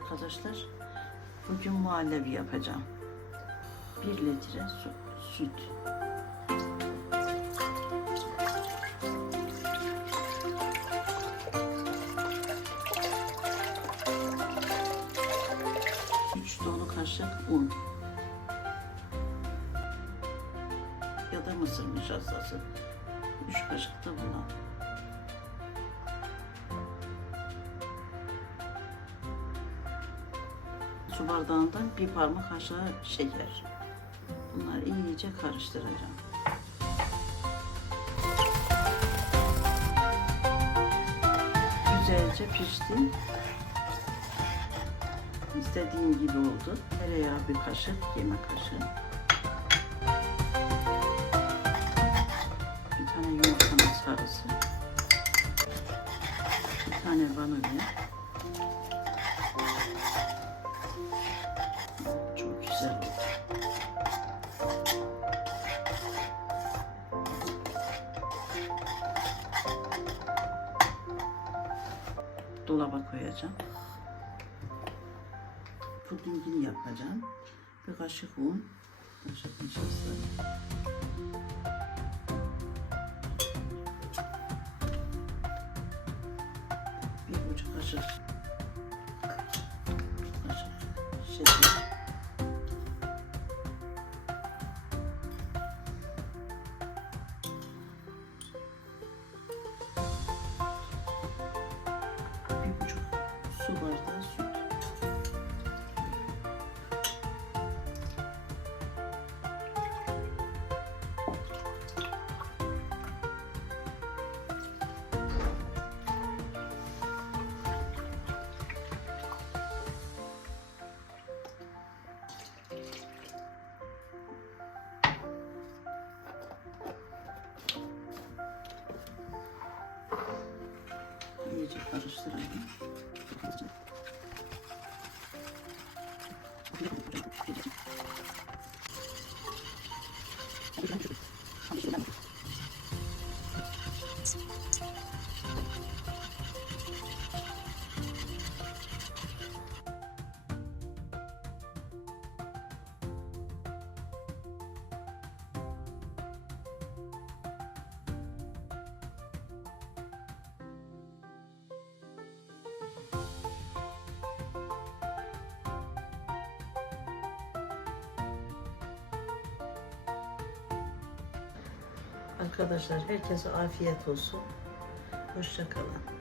arkadaşlar. Bugün muhallebi yapacağım. 1 litre su, süt. Üç dolu kaşık un. Ya da mısır nişastası. Üç kaşık da buna. Su bardağından bir parmak aşağı şeker. Bunları iyice karıştıracağım. Güzelce pişti. İstediğim gibi oldu. Tereyağı bir kaşık, yemek kaşığı. Bir tane yumurtanın sarısı. Bir tane vanilya. Dolaba koyacağım. Pudingini yapacağım. Bir kaşık un, kaşık nişasta. Bir buçuk kaşık kaşık şeker. İyice karıştıralım. Arkadaşlar herkese afiyet olsun. Hoşça kalın.